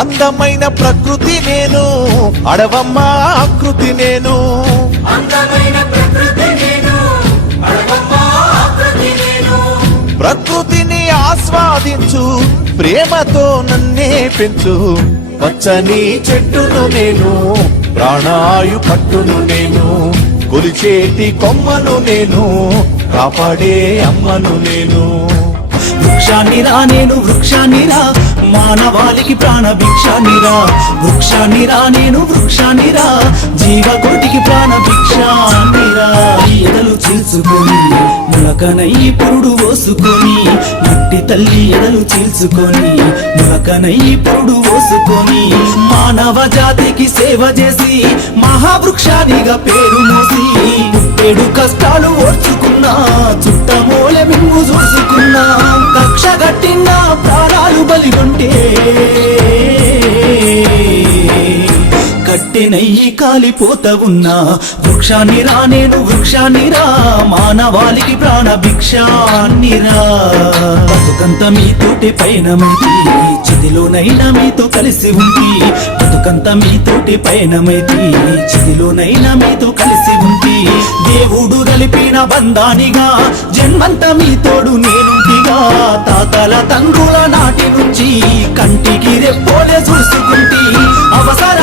అందమైన ప్రకృతి నేను, అడవమ్మ ఆకృతి నేను. ప్రకృతిని ఆస్వాదించు, ప్రేమతో నన్నే పెంచు. పచ్చని చెట్టును నేను, ప్రాణాయు పట్టును నేను. కొలిచేటి కొమ్మను నేను, కాపాడే అమ్మను నేను. వృక్షాన్నిరా నేను వృక్షాన్నిరా, మానవాళికి ప్రాణ భిక్షాన్నిరా. వృక్షాన్నిరా నేను వృక్షాన్నిరా, జీవకోటికి ప్రాణ భిక్షాన్నిరా. ఎదలు చీల్చుకొని ములకనై పురుడు పోసుకొని, మట్టి తల్లి ఎదలు చీల్చుకొని ములకనై పురుడు పోసుకొని, మానవ జాతికి సేవ చేసి మహావృక్షానిగా పేరు మోసి, ఏడు కష్టాలు ఓర్చుకున్నా చుట్టమూలె మింగు చూసుకున్నా. కక్ష గట్టిన ప్రాణాలు బలిగొంటే కట్టెనయ్యి కాలిపోత ఉన్నా. వృక్షాన్నిరా నేను వృక్షాన్నిరా, మానవాళికి ప్రాణ భిక్షాన్నిరా. బతుకంత మీతోటి పయనమైతి, చిదిలోనైనా మీతో కలిసి ఉంటి. బతుకంత మీతోటి పయనమైతి, చిదిలోనైనా మీతో కలిసి ఉంటి. దేవుడు కలిపిన బంధానిగా జన్మంత మీతోడు నేనుంటిగా. తాతల తండ్రుల నాటి నుంచి కంటికి రెప్పోలే చూసుకుంటి. అవసరం